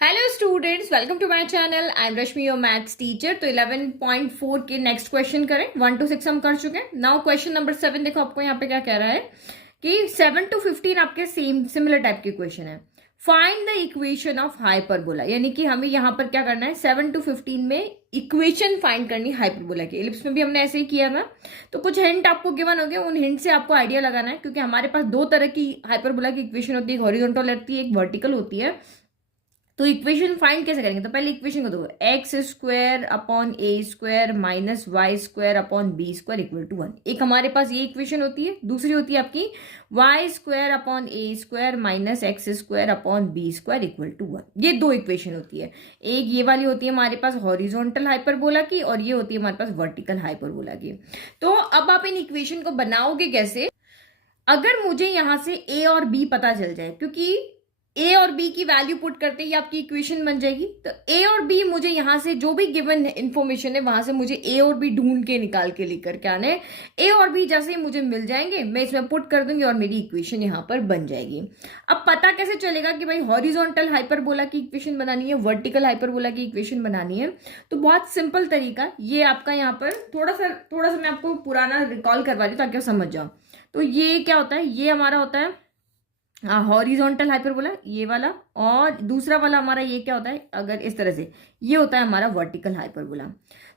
Hello students, welcome to my channel. I am Rashmi, your maths teacher. तो 11.4 के next question करें। 1 to 6 हम कर चुके हैं। नाउ क्वेश्चन नंबर 7 देखो, आपको यहाँ पे क्या कह रहा है कि 7 to 15 आपके सेम सिमिलर टाइप के क्वेश्चन है। Find the equation of hyperbola, यानी कि हमें यहाँ पर क्या करना है, 7 to 15 में इक्वेशन फाइंड करनी हाइपरबोला की। इलिप्स में भी हमने ऐसे ही किया था। तो कुछ हिंट आपको गिवन हो गए, उन हिंट से आपको आइडिया लगाना है, क्योंकि हमारे पास दो तरह की हाइपरबोला की इक्वेशन होती है, एक हॉरिजॉन्टल होती है, एक वर्टिकल होती है। तो इक्वेशन फाइंड कैसे करेंगे? तो पहले इक्वेशन को देखो, x square upon a square minus y square upon B square equal to 1। एक हमारे पास ये इक्वेशन होती है, दूसरी होती है आपकी y square upon a square minus x square upon B square equal to 1। ये दो इक्वेशन होती है। एक ये वाली होती है हमारे पास हॉरिजॉन्टल हाइपरबोला की, और ये होती है हमारे पास वर्टिकल हाइपरबोला की। तो अब आप इन इक्वेशन को बनाओगे कैसे? अगर मुझे यहां से ए और बी पता चल जाए, क्योंकि ए और बी की वैल्यू पुट करते ही आपकी इक्वेशन बन जाएगी। तो ए और बी मुझे यहां से जो भी गिवन इंफॉर्मेशन है वहां से मुझे ए और बी ढूंढ के निकाल के लेकर के आने। ए और बी जैसे ही मुझे मिल जाएंगे मैं इसमें पुट कर दूंगी और मेरी इक्वेशन यहां पर बन जाएगी। अब पता कैसे चलेगा कि भाई हॉरिजॉन्टल हाइपरबोला की इक्वेशन बनानी है, वर्टिकल हाइपरबोला की इक्वेशन बनानी है? तो बहुत सिंपल तरीका ये आपका यहाँ पर थोड़ा सा मैं आपको पुराना रिकॉल करवा रही हूँ ताकि आप समझ जाओ। तो ये क्या होता है, ये हमारा होता है हॉरिजॉन्टल हाइपरबोला, ये वाला। और दूसरा वाला हमारा ये क्या होता है, अगर इस तरह से, ये होता है हमारा वर्टिकल हाइपरबोला।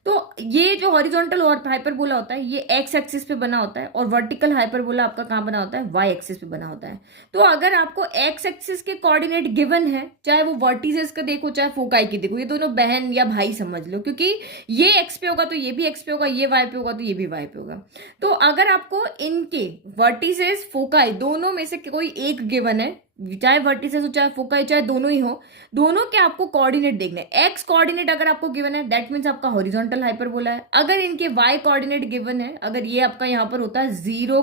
तो ये जो हॉरिजॉन्टल और हाइपरबोला होता है ये एक्स एक्सिस पे बना होता है, और वर्टिकल हाइपरबोला आपका कहाँ बना होता है, वाई एक्सिस पे बना होता है। तो अगर आपको एक्स एक्सिस के कोऑर्डिनेट गिवन है, चाहे वो वर्टिसेस का देखो चाहे फोकाई की देखो, ये दोनों बहन या भाई समझ लो, क्योंकि ये एक्स पे होगा तो ये भी एक्स पे होगा, ये वाई पे होगा तो ये भी वाई पे होगा। तो अगर आपको इनके वर्टिसेस फोकाई दोनों में से कोई एक गिवन है, चाहे वर्टिसेस हो चाहे फोकाई चाहे दोनों ही हो, दोनों के आपको कोऑर्डिनेट देखने हैं। एक्स कोऑर्डिनेट अगर आपको गिवन है दैट मीन्स आपका हॉरिजॉन्टल हाइपरबोला है। अगर इनके वाई कोऑर्डिनेट गिवन है, अगर ये आपका यहाँ पर होता है 0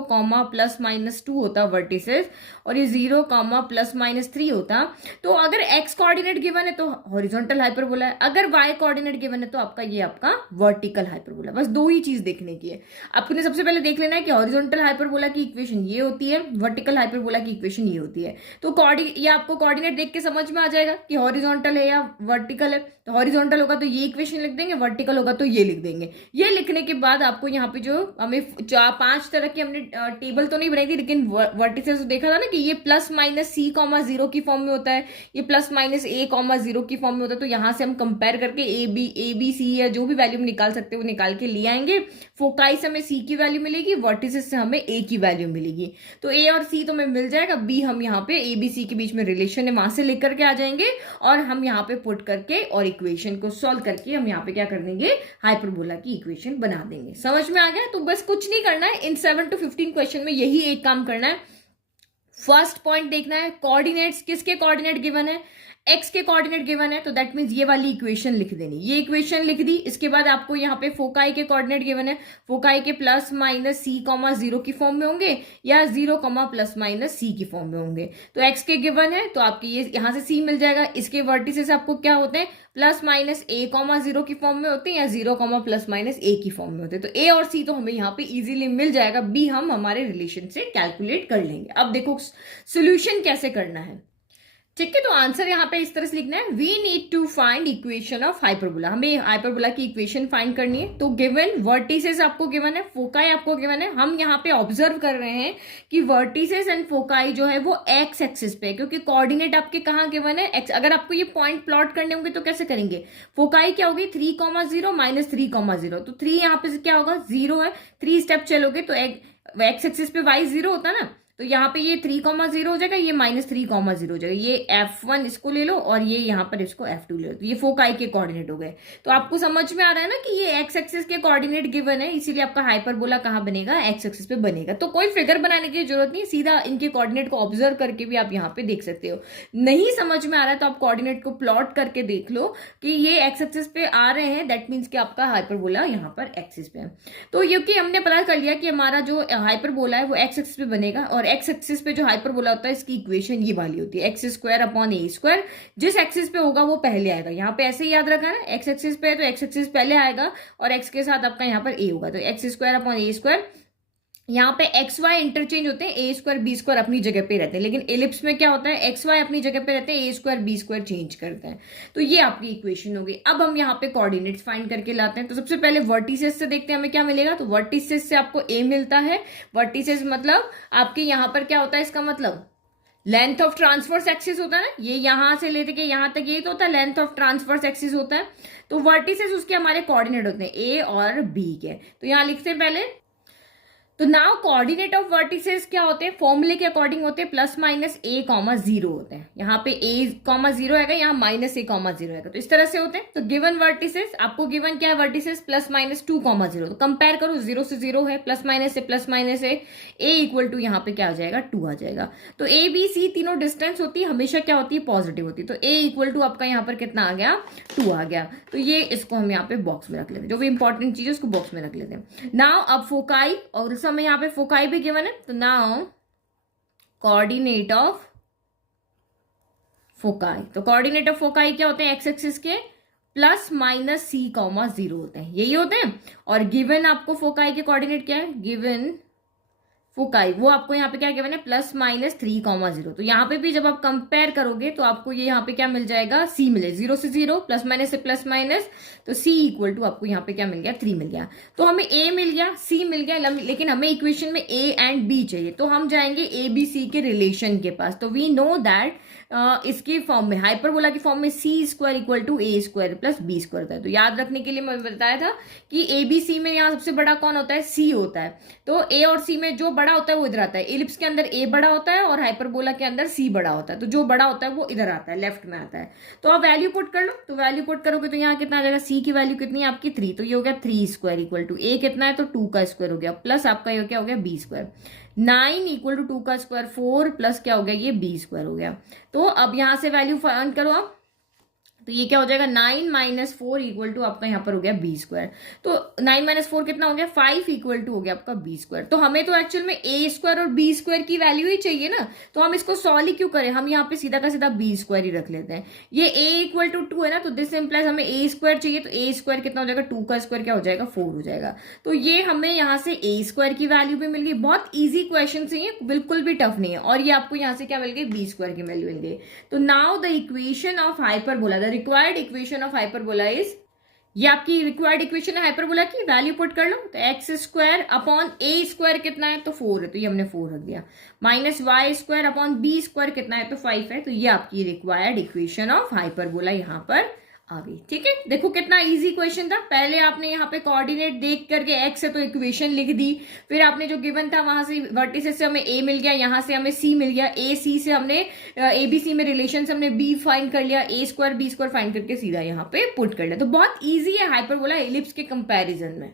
प्लस माइनस 2 होता है वर्टिसेस, और ये 0 प्लस माइनस 3 होता, तो अगर एक्स कोऑर्डिनेट गिवन है तो हॉरिजॉन्टल हाइपरबोला है, अगर वाई कोऑर्डिनेट गिवन है तो आपका ये आपका वर्टिकल हाइपरबोला। बस दो ही चीज देखने की है आपने। सबसे पहले देख लेना है कि हॉरिजॉन्टल हाइपरबोला की इक्वेशन ये होती है, वर्टिकल हाइपरबोला की इक्वेशन ये होती है। तो ये आपको कोऑर्डिनेट देख के समझ में आ जाएगा कि हॉरिजॉन्टल है या वर्टिकल है। तो हॉरिजॉन्टल होगा तो ये इक्वेशन लिख देंगे, वर्टिकल होगा तो ये लिख देंगे। ये लिखने के बाद आपको यहाँ पे जो हमें 5 तरह की हमने टेबल तो नहीं बनाई थी, लेकिन वर्टिसेस देखा था ना कि ये प्लस माइनस सी कॉमा 0 की फॉर्म में होता है, ये प्लस माइनस ए कॉमा 0 की फॉर्म में होता है। तो यहाँ से हम कंपेयर करके ए बी सी या जो भी वैल्यू निकाल सकते हैं वो निकाल के ले आएंगे। फोकाई से हमें सी की वैल्यू मिलेगी, वर्टिसेस से हमें ए की वैल्यू मिलेगी। तो ए और सी तो हमें मिल जाएगा, बी हम यहाँ पे ए बी सी के बीच में रिलेशन है वहां से लेकर के आ जाएंगे, और हम यहाँ पे पुट करके और इक्वेशन को सॉल्व करके हम यहाँ पे क्या कर देंगे, हाइपरबोला की इक्वेशन बना देंगे। समझ में आ गया? तो बस कुछ नहीं करना है, इन 7 to 15 क्वेश्चन में यही एक काम करना है। फर्स्ट पॉइंट देखना है कोऑर्डिनेट्स, किसके कोऑर्डिनेट गिवन है, एक्स के कोऑर्डिनेट गिवन है, तो दैट मींस ये वाली इक्वेशन लिख देनी। ये इक्वेशन लिख दी। इसके बाद आपको यहाँ पे फोकाई के कोऑर्डिनेट गिवन है, फोकाई के प्लस माइनस सी कॉमा 0 की फॉर्म में होंगे या 0 प्लस माइनस सी की फॉर्म में होंगे। तो एक्स के गिवन है तो आपकी ये यहाँ से सी मिल जाएगा। इसके वर्टिसेस आपको क्या होते हैं, प्लस माइनस ए कॉमा 0 की फॉर्म में होते हैं या 0 प्लस माइनस ए की फॉर्म में होते हैं। तो ए और सी तो हमें यहाँ पे इजीली मिल जाएगा, बी हम हमारे रिलेशन से कैलकुलेट कर लेंगे। अब देखो सोल्यूशन कैसे करना है। ठीक है, तो आंसर यहाँ पे इस तरह से लिखना है, we need to find equation of hyperbola. हमें हाइपरबोला की इक्वेशन फाइंड करनी है। तो गिवन वर्टिसेस आपको गिवन है, फोकाई आपको गिवन है। हम यहाँ पे ऑब्जर्व कर रहे हैं कि वर्टिसेस एंड फोकाई जो है वो एक्स एक्सिस पे है, क्योंकि कोऑर्डिनेट आपके कहाँ गिवन है, एक्स। अगर आपको ये पॉइंट प्लॉट करने होंगे तो कैसे करेंगे, फोकाई क्या होगी 3,0 माइनस 3,0। तो 3 यहाँ पे क्या होगा, 0 है। 3 स्टेप चलोगे तो एक्स एक्सिस पे वाई 0 होता है ना, तो यहाँ पे ये 3,0 हो जाएगा, ये माइनस 3,0 हो जाएगा। ये F1 इसको ले लो और ये यहाँ पर इसको F2 ले लो। तो ये फोकाई के कोऑर्डिनेट हो गए। तो आपको समझ में आ रहा है ना कि ये एक्स एक्सिस के कोऑर्डिनेट गिवन है, इसीलिए आपका हाइपरबोला कहाँ बनेगा, एक्स एक्सिस पे बनेगा। तो कोई फिगर बनाने की जरूरत नहीं, सीधा इनके कोऑर्डिनेट को ऑब्जर्व करके भी आप यहाँ पे देख सकते हो। नहीं समझ में आ रहा है तो आप कोऑर्डिनेट को प्लॉट करके देख लो कि ये एक्स एक्सिस पे आ रहे हैं, दैट मीन्स कि आपका हाइपरबोला यहाँ पर एक्सिस पे है। तो क्योंकि हमने पता कर लिया कि हमारा जो हाइपरबोला है वो एक्स एक्सिस पे बनेगा, और एक्स एक्सिस पे जो हाइपरबोला होता है इसकी इक्वेशन ये वाली होती है, x square upon a square. जिस एक्सिस पे होगा वो पहले आएगा। यहाँ पे ऐसे ही याद रखा ना, एक्स एक्सिस पे है तो एक्स एक्सिस पहले आएगा और एक्स के साथ आपका यहाँ पर ए होगा, तो x square upon a square यहाँ पे एक्स वाई इंटरचेंज होते हैं, ए स्क्वायर बी स्क्वायर अपनी जगह पे रहते हैं, लेकिन एलिप्स में क्या होता है, एक्स वाई अपनी जगह पे रहते हैं, ए स्क्वायर बी स्क्वायर चेंज करते हैं। तो ये आपकी इक्वेशन हो गई। अब हम यहाँ पे कोऑर्डिनेट्स फाइंड करके लाते हैं। तो सबसे पहले वर्टिसेस से देखते हैं हमें क्या मिलेगा। तो वर्टिसेस से आपको ए मिलता है। वर्टिसेस मतलब आपके यहाँ पर क्या होता है, इसका मतलब लेंथ ऑफ ट्रांसवर्स एक्सिस होता है ना, ये यहां से लेते के यहां तक यही तो होता है, लेंथ ऑफ ट्रांसवर्स एक्सिस होता है। तो वर्टिसेस उसके हमारे कोऑर्डिनेट होते हैं ए और बी के। तो यहां लिखते हैं पहले। तो नाउ कोऑर्डिनेट ऑफ वर्टिसेस क्या होते हैं, फॉर्मूले के अकॉर्डिंग होते हैं प्लस माइनस ए कॉमा जीरो होते हैं। यहाँ पे ए कॉमा जीरो आएगा, यहाँ माइनस ए कॉमा जीरो आएगा। तो इस तरह से होते हैं। तो गिवन वर्टिसेस आपको गिवन क्या है, vertices plus minus two comma zero. तो कंपेयर करो, जीरो से जीरो है, प्लस माइनस से प्लस माइनस है, ए इक्वल टू यहाँ पे क्या आ जाएगा, टू आ जाएगा। तो ए बी सी तीनों डिस्टेंस होती है, हमेशा क्या होती है, पॉजिटिव होती है। तो ए इक्वल टू आपका यहाँ पर कितना आ गया, टू आ गया। तो ये इसको हम यहाँ पे बॉक्स में रख लेते हैं, जो भी इंपॉर्टेंट चीज है उसको बॉक्स में रख लेते हैं। नाउ अब फोकाई, और उस समय यहाँ पे फोकाई भी गिवन है। तो नाउ कोऑर्डिनेट ऑफ फोकाई, तो कोऑर्डिनेट ऑफ फोकाई क्या होते हैं, एक्स एक्सिस के plus minus C comma zero होते हैं, यही होते हैं। और गिवन आपको फोकाई के कोऑर्डिनेट क्या है, गिवन फोकाई वो आपको यहाँ पे क्या गिवन है, plus minus three comma zero. तो यहाँ पे भी जब आप कंपेयर करोगे तो आपको ये यहाँ पे क्या मिल जाएगा, सी मिले, जीरो से जीरो, प्लस माइनस से प्लस माइनस, तो सी इक्वल टू आपको यहाँ पे क्या मिल गया, थ्री मिल गया। तो हमें ए मिल गया, सी मिल गया, लेकिन हमें इक्वेशन में ए एंड बी चाहिए। तो हम जाएंगे ए बी सी के रिलेशन के पास। तो वी नो दैट इसके फॉर्म में, हाइपरबोला की फॉर्म में C square equal to A square plus B square होता है। तो याद रखने के लिए मैं बताया था कि ए बी सी में यहाँ सबसे बड़ा कौन होता है, सी होता है। तो ए और सी में जो बड़ा होता है वो इधर आता है। एलिप्स के अंदर ए बड़ा होता है और हाइपरबोला के अंदर सी बड़ा होता है। तो जो बड़ा होता है वो इधर आता है, लेफ्ट में आता है। तो आप वैल्यू पुट कर लो। तो वैल्यू पुट करोगे तो यहाँ कितना आ जाएगा, सी की वैल्यू कितनी है आपकी, थ्री। तो ये हो गया थ्री स्क्वायर इक्वल टू ए कितना है, तो टू का स्क्वायर हो गया, प्लस आपका ये क्या हो गया, b square. Nine equal to two का स्क्वायर फोर, प्लस क्या हो गया, ये बी स्क्वायर हो गया। तो अब यहां से वैल्यू फाइंड करो आप। तो ये क्या हो जाएगा, nine minus four equal to आपका यहाँ पर हो गया बी स्क्वायर। तो नाइन माइनस फोर कितना हो गया, फाइव इक्वल टू हो गया आपका बी स्क्वायर। तो हमें तो एक्चुअल में ए स्क्वायर और बी स्क्वायर की वैल्यू ही चाहिए ना। तो हम इसको सॉल्व ही क्यों करें, हम यहाँ पे सीधा का सीधा बी स्क्वायर ही रख लेते हैं। ये ए इक्वल टू टू है ना, तो दिस इंप्लाइज हमें ए स्क्वायर चाहिए। तो ए स्क्वायर कितना हो जाएगा, टू का स्क्वायर क्या हो जाएगा, फोर हो जाएगा। तो ये हमें यहाँ से ए स्क्वायर की वैल्यू भी मिल गई। बहुत ईजी क्वेश्चन है ये, बिल्कुल भी टफ नहीं है। और ये आपको यहाँ से क्या मिल गई, बी स्क्वायर की वैल्यू मिल गई। तो now the equation of hyperbola, the required equation of hyperbola is, ये आपकी रिक्वायर्ड इक्वेशन है हाइपरबोला की, वैल्यू पुट कर लो। तो x square upon a square कितना है, तो फोर है, तो ये हमने फोर रख दिया, minus y square upon B square कितना है, तो फाइव है। तो ये आपकी रिक्वायर्ड इक्वेशन ऑफ हाइपरबोला यहाँ पर आ गई। ठीक है, देखो कितना इजी क्वेश्चन था। पहले आपने यहाँ पे कोऑर्डिनेट देख करके एक्स है तो इक्वेशन लिख दी, फिर आपने जो गिवन था वहां से वर्टिसेस से हमें ए मिल गया, यहाँ से हमें सी मिल गया, ए सी से हमने ए बी सी में रिलेशन से हमने बी फाइंड कर लिया, ए स्क्वायर बी स्क्वायर फाइंड करके सीधा यहाँ पे पुट कर लिया। तो बहुत ईजी है हाइपरबोला एलिप्स के कंपेरिजन में।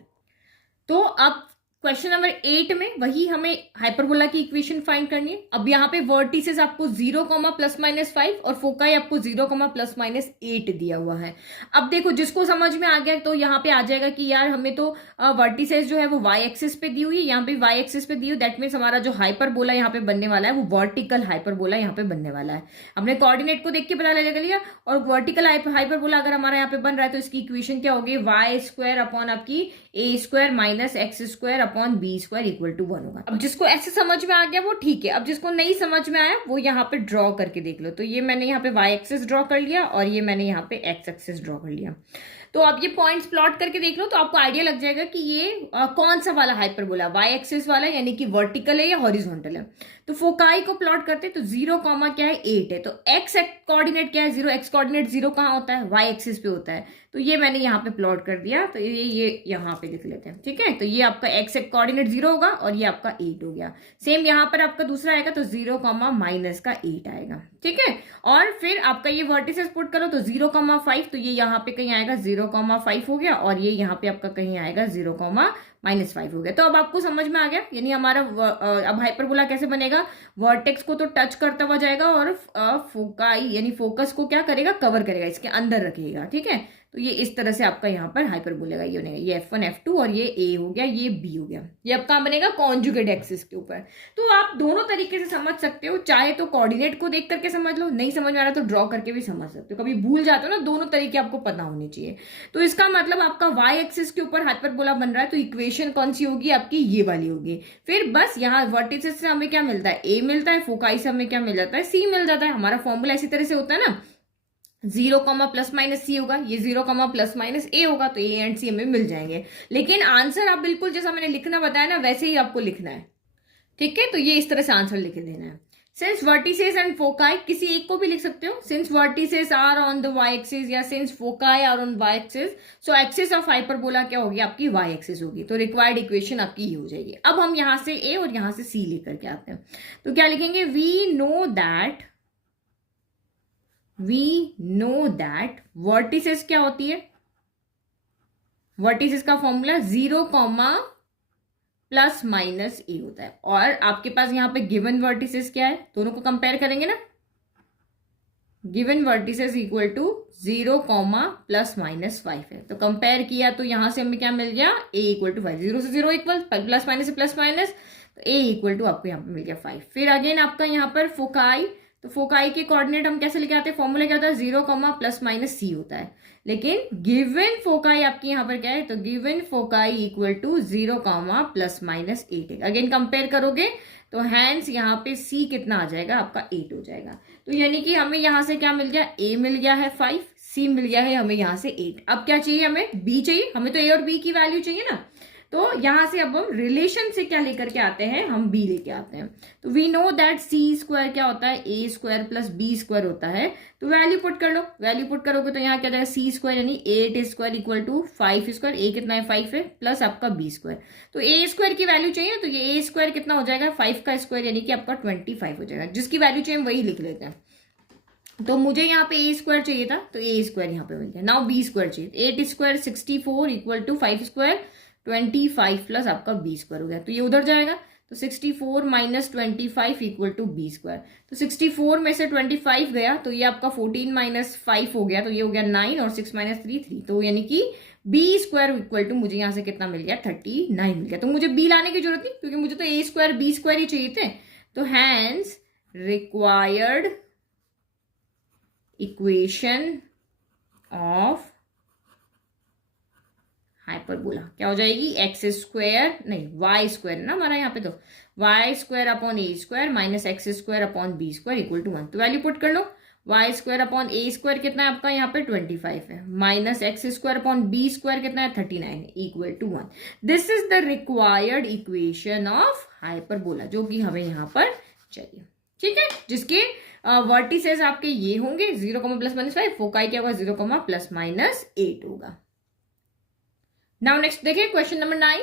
तो अब क्वेश्चन नंबर 8 में वही हमें हाइपरबोला की इक्वेशन फाइंड करनी है। अब यहाँ पे वर्टिसेस आपको 0 प्लस माइनस 5 और फोकाई आपको 0 प्लस माइनस 8 दिया हुआ है। अब देखो जिसको समझ में आ गया तो यहाँ पे आ जाएगा कि यार हमें तो वर्टिसेस जो है वो वाई एक्सिस पे दी हुई है, यहाँ पे वाई एक्सिस पे दी हुई, दैट मीन्स हमारा जो हाइपरबोला यहाँ पे बनने वाला है वो वर्टिकल हाइपरबोला यहाँ पे बनने वाला है। हमने कोऑर्डिनेट को देख के पता लगा लिया। और वर्टिकल हाइपरबोला अगर हमारा यहाँ पे बन रहा है तो इसकी इक्वेशन क्या होगी, वाई स्क्वायर अपॉन आपकी A square minus x square upon B square equal to 1 होगा। अब जिसको ऐसे समझ में आ गया वो ठीक है। अब जिसको नहीं समझ में आया वो यहाँ पे ड्रॉ करके देख लो। तो ये मैंने यहाँ पे वाई एक्सिस ड्रॉ कर लिया और ये मैंने यहाँ पे एक्स एक्सिस ड्रॉ कर लिया। तो अब ये पॉइंट्स प्लॉट करके देख लो तो आपको आइडिया लग जाएगा कि ये कौन सा वाला हाइपरबोला, वाई एक्सिस वाला यानी कि वर्टिकल है या हॉरिजॉन्टल है। तो फोकाई को प्लॉट करते तो 0 क्या है, 8 है। तो एक्स कोऑर्डिनेट क्या है, 0। एक्स कोऑर्डिनेट 0 कहाँ होता है, वाई एक्सिस पे होता है। तो ये मैंने यहाँ पे प्लॉट कर दिया। तो ये यहाँ पे लिख लेते हैं। ठीक है, तो ये आपका एक्स कोऑर्डिनेट 0 होगा और ये आपका 8 हो गया। सेम यहाँ पर आपका दूसरा आएगा तो 0 माइनस का 8 आएगा। ठीक है, और फिर आपका ये वर्टिसेस पुट करो तो 0 5, तो ये यहाँ पे कहीं आएगा 0 5 हो गया और ये यहाँ पे आपका कहीं आएगा 0 माइनस 5 हो गया। तो अब आपको समझ में आ गया, यानी हमारा अब हाइपरबोला कैसे बनेगा, वर्टेक्स को तो टच करता हुआ जाएगा और फोकाई यानी फोकस को क्या करेगा, कवर करेगा, इसके अंदर रखेगा। ठीक है, तो ये इस तरह से आपका यहाँ पर हाइपरबोला का ये बनेगा, ये F1 F2 और ये A हो गया, ये B हो गया। ये अब कहाँ बनेगा, कॉन्जुगेट एक्सिस के ऊपर। तो आप दोनों तरीके से समझ सकते हो, चाहे तो कोऑर्डिनेट को देख करके समझ लो, नहीं समझ में आ रहा तो ड्रॉ करके भी समझ सकते हो। कभी भूल जाते हो ना, दोनों तरीके आपको पता होने चाहिए। तो इसका मतलब आपका वाई एक्सिस के ऊपर हाइपरबोला बन रहा है, तो इक्वेशन कौन सी होगी आपकी, ये वाली होगी। फिर बस यहाँ वर्टिसेस से हमें क्या मिलता है, A मिलता है, फोकाई से हमें क्या मिल जाता है, C मिल जाता है। हमारा फॉर्मूला इसी तरह से होता है ना, 0 प्लस माइनस सी होगा, ये 0 प्लस माइनस ए होगा, तो ए एंड सी हमें मिल जाएंगे। लेकिन आंसर आप बिल्कुल जैसा मैंने लिखना बताया ना, वैसे ही आपको लिखना है, ठीक है। तो ये इस तरह से आंसर लिख देना है। सिंस वर्टिसेस एंड फोकाई, किसी एक को भी लिख सकते हो, since vertices are on the Y axis या since foci are on Y axis, so axis of hyperbola क्या होगी आपकी, वाई एक्सिस होगी। तो रिक्वायर्ड इक्वेशन आपकी ये हो जाएगी। अब हम यहां से ए और यहां से सी लेकर के आते हैं, तो क्या लिखेंगे, वी नो दैट वर्टिसेस क्या होती है, वर्टिसेस का फॉर्मूला 0 प्लस माइनस ए होता है। और आपके पास यहां पे गिवन वर्टिसेस क्या है, दोनों को कंपेयर करेंगे ना, given vertices equal to 0 plus minus 5 है। तो कंपेयर किया तो यहां से हमें क्या मिल गया, ए इक्वल टू 5, 0 से 0 इक्वल, प्लस माइनस से प्लस माइनस, तो ए इक्वल टू आपको यहां पे मिल गया 5। फिर अगेन आपका यहां पर फोकाई, तो फोकाई के कोऑर्डिनेट हम कैसे लेके आते हैं, फॉर्मूला क्या होता है, 0 प्लस माइनस सी होता है। लेकिन गिवन फोकाई आपकी यहां पर क्या है, तो given foci equal to 0 plus minus 8 है। अगेन कंपेयर करोगे तो हैंस यहाँ पे सी कितना आ जाएगा आपका, 8 हो जाएगा। तो यानी कि हमें यहां से क्या मिल गया, ए मिल गया है 5, सी मिल गया है हमें यहां से 8। अब क्या चाहिए हमें, बी चाहिए, हमें तो ए और बी की वैल्यू चाहिए ना। तो यहां से अब हम रिलेशन से क्या लेकर के आते हैं, हम बी लेके आते हैं। तो we know that c square क्या होता है, a square plus B square होता है। तो वैल्यू पुट कर लो, वैल्यू पुट करोगे तो यहाँ क्या जाएगा, सी स्क्वायर यानी 8 स्क्वायर इक्वल टू 5 स्क्वायर, ए कितना है 5 है, प्लस आपका बी स्क्वायर। तो ए स्क्वायर की वैल्यू चाहिए, तो ये ए स्क्वायर कितना हो जाएगा, 5 का स्क्वायर यानी कि आपका 25 हो जाएगा। जिसकी वैल्यू चाहिए वही लिख लेते हैं। तो मुझे यहाँ पे ए स्क्वायर चाहिए था, तो ए स्क्वायर यहाँ पे मिल गया। नाउ बी स्क्वायर चाहिए, 8 square 64 equal to 5 square 25 plus आपका बी स्क्वायर हो गया, तो ये उधर जाएगा। तो 64 minus 25 equal to b square. तो 64 में से 25 गया, तो ये आपका 14 माइनस 5 हो गया, तो ये हो गया 9 और 6 माइनस 3 3। तो यानी कि बी स्क्वायर इक्वल टू मुझे यहाँ से कितना मिल गया, 39 मिल गया। तो मुझे बी लाने की जरूरत नहीं, क्योंकि मुझे तो ए स्क्वायर बी स्क्वायर ही चाहिए थे। तो hence required equation of hyperbola क्या हो जाएगी, एक्स स्क्वायर नहीं वाई स्क्वायर है ना हमारा यहाँ पे, तो y square upon a square minus x square upon B square equal to 1। तो वैल्यू पुट कर लो, y square upon a square कितना है आपका यहाँ पे 25 है, minus x square upon B square कितना है 39 है, equal to 1। This is the required equation of hyperbola, जो कि हमें यहाँ पर चाहिए, ठीक है। जिसके वर्टिसेस आपके ये होंगे 0 प्लस माइनस 5, फोकाई क्या होगा 0 प्लस माइनस 8 होगा। नाउ नेक्स्ट देखिए क्वेश्चन नंबर 9।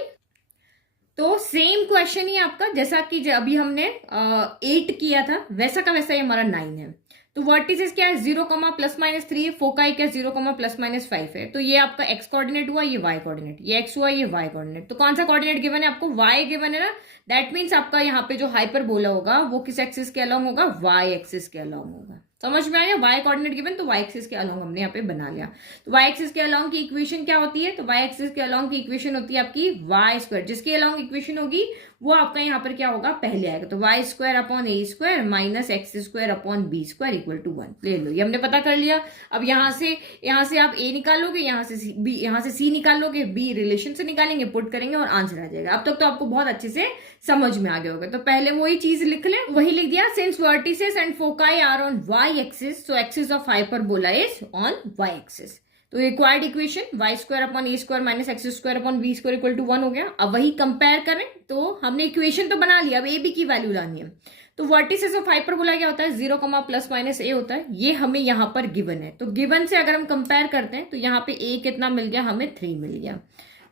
तो सेम क्वेश्चन ही आपका, जैसा कि अभी हमने 8 किया था, वैसा का वैसा ही हमारा 9 है। तो वर्टिसेस क्या है 0 प्लस माइनस 3 है, फोकाई क्या 0 प्लस माइनस 5 है। तो ये आपका एक्स कोऑर्डिनेट हुआ, ये वाई कोऑर्डिनेट, ये एक्स हुआ, ये वाई कोऑर्डिनेट। तो कौन सा कोऑर्डिनेट गिवन है आपको, वाई गिवन है ना। दैट मीन्स आपका यहाँ पे जो हाइपरबोला होगा वो किस एक्सिस के अलोंग होगा, वाई एक्सिस के अलोंग होगा। समझ में आया, वाई कोऑर्डिनेट गिवन, तो वाई एक्सिस के अलोंग हमने यहाँ पे बना लिया। तो वाई एक्सिस के अलोंग की इक्वेशन क्या होती है, तो वाई एक्सिस के अलोंग की इक्वेशन होती है आपकी वाई स्क्वायर। जिसकी अलोंग इक्वेशन होगी वो आपका यहाँ पर क्या होगा, पहले आएगा। तो y square upon a square minus x square upon B square equal to 1 ले लो, ये हमने पता कर लिया। अब यहाँ से आप ए निकालोगे, यहाँ से बी, यहाँ से सी निकालोगे, बी रिलेशन से निकालेंगे, पुट करेंगे और आंसर आ जाएगा। अब तक तो आपको बहुत अच्छे से समझ में आ गया होगा। तो पहले वही चीज लिख लें, वही लिख दिया, since vertices and foci are on Y axis, so axis of hyperbola is on Y axis. तो required equation y square upon a square minus x square upon B square equal to 1 हो गया। अब वही compare करें, तो हमने equation तो बना लिया, अब ए बी की वैल्यू लानी है। तो वर्टिसेस ऑफ हाइपरबोला क्या होता है 0 प्लस माइनस ए होता है, ये हमें यहाँ पर गिवन है। तो गिवन से अगर हम कंपेयर करते हैं तो यहाँ पे ए कितना मिल गया, हमें 3 मिल गया।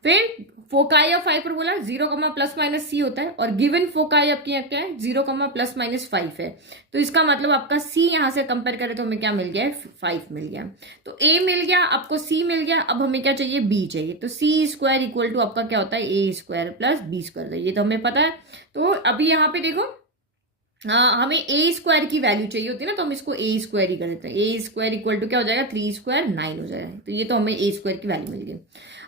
फिर foci of hyperbola 0 plus minus c होता है, और गिवन फोकाई आपके यहाँ क्या है 0 प्लस माइनस 5 है। तो इसका मतलब आपका सी यहां से कंपेयर करें तो हमें क्या मिल गया है, 5 मिल गया। तो ए मिल गया, आपको सी मिल गया, अब हमें क्या चाहिए, बी चाहिए। तो सी स्क्वायर इक्वल टू आपका क्या होता है, a square plus B square, ये तो हमें पता है। तो अभी यहाँ पे देखो हमें ए स्क्वायर की वैल्यू चाहिए होती है ना, तो हम इसको ए स्क्वायर ही कर देते हैं। ए स्क्वायर इक्वल टू क्या हो जाएगा, 3 स्क्वायर 9 हो जाएगा। तो ये तो हमें ए स्क्वायर की वैल्यू मिल गई।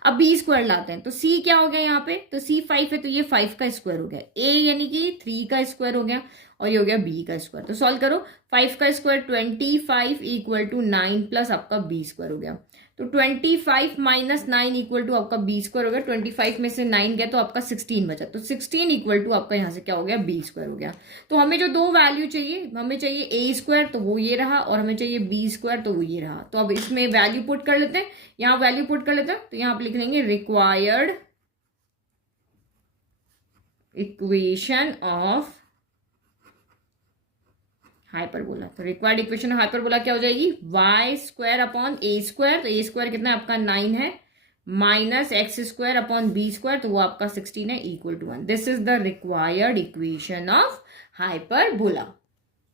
अब बी स्क्वायर लाते हैं, तो सी क्या हो गया यहाँ पे, तो सी 5 है, तो ये 5 का स्क्वायर हो गया। ए यानी कि 3 का स्क्वायर हो गया, और ये हो गया बी का स्क्वायर। तो सॉल्व करो, 5 का स्क्वायर 25 इक्वल टू 9 प्लस आपका बी स्क्वायर हो गया। तो 25 माइनस 9 इक्वल टू आपका बी स्क्वायर हो गया। 25 में से 9 गया तो आपका 16 बचा, तो 16 इक्वल टू आपका यहाँ से क्या हो गया, बी स्क्वायर हो गया। तो हमें जो दो वैल्यू चाहिए, हमें चाहिए ए स्क्वायर तो वो ये रहा, और हमें चाहिए बी स्क्वायर तो वो ये रहा। तो अब इसमें वैल्यू पुट कर लेते हैं, यहाँ वैल्यू पुट कर लेते हैं। तो यहाँ पे लिख लेंगे रिक्वायर्ड इक्वेशन ऑफ हाइपरबोला। तो रिक्वायर्ड इक्वेशन ऑफ हाइपरबोला क्या हो जाएगी, y square upon a square. तो ए स्क्वायर कितना है आपका 9 है, minus x square upon B square, तो वो आपका 16 है, equal to 1। This is the required equation of hyperbola.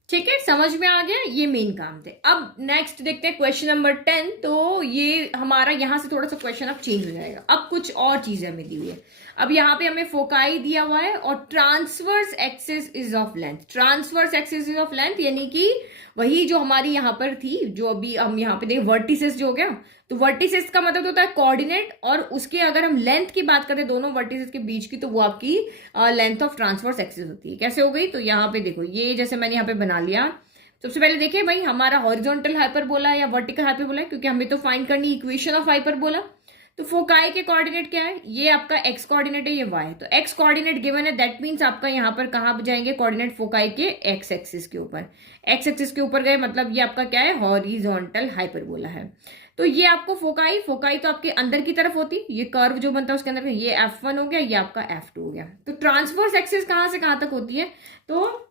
ठीक है, समझ में आ गया, ये मेन काम थे। अब नेक्स्ट देखते हैं क्वेश्चन नंबर 10। तो ये हमारा यहां से थोड़ा सा क्वेश्चन अब चेंज हो जाएगा। अब कुछ और चीजें हमें दी हुई है। अब यहाँ पे हमें फोकाई दिया हुआ है और transverse axis is of length. Transverse axis is of length यानी कि वही जो हमारी यहाँ पर थी, जो अभी हम यहाँ पे देखें वर्टिसेस जो हो गया। तो वर्टिसेस का मतलब होता है कोऑर्डिनेट, और उसके अगर हम लेंथ की बात करें दोनों वर्टिसेस के बीच की, तो वो आपकी लेंथ ऑफ ट्रांसवर्स एक्सिस होती है। कैसे हो गई, तो यहाँ पे देखो, ये जैसे मैंने यहाँ पे बना लिया। सबसे पहले देखिए भाई, हमारा हॉरिजॉन्टल हाइपरबोला या वर्टिकल हाइपरबोला है, क्योंकि हमें तो फाइंड करनी इक्वेशन ऑफ हाइपरबोला। तो फोकाई के कोऑर्डिनेट क्या है, ये आपका एक्स कोऑर्डिनेट है, ये वाई। तो एक्स कोऑर्डिनेट गिवन है, दैट मींस आपका यहाँ पर कहाँ जाएंगे कोऑर्डिनेट, फोकाई के एक्स एक्सिस के ऊपर। एक्स एक्सिस के ऊपर गए, मतलब ये आपका क्या है, हॉरिजॉन्टल हाइपरबोला है। तो ये आपको फोकाई तो आपके अंदर की तरफ होती, ये कर्व जो बनता है उसके अंदर, ये F1 हो गया, ये आपका F2 हो गया। तो ट्रांसवर्स एक्सिस कहाँ से कहाँ तक होती है, तो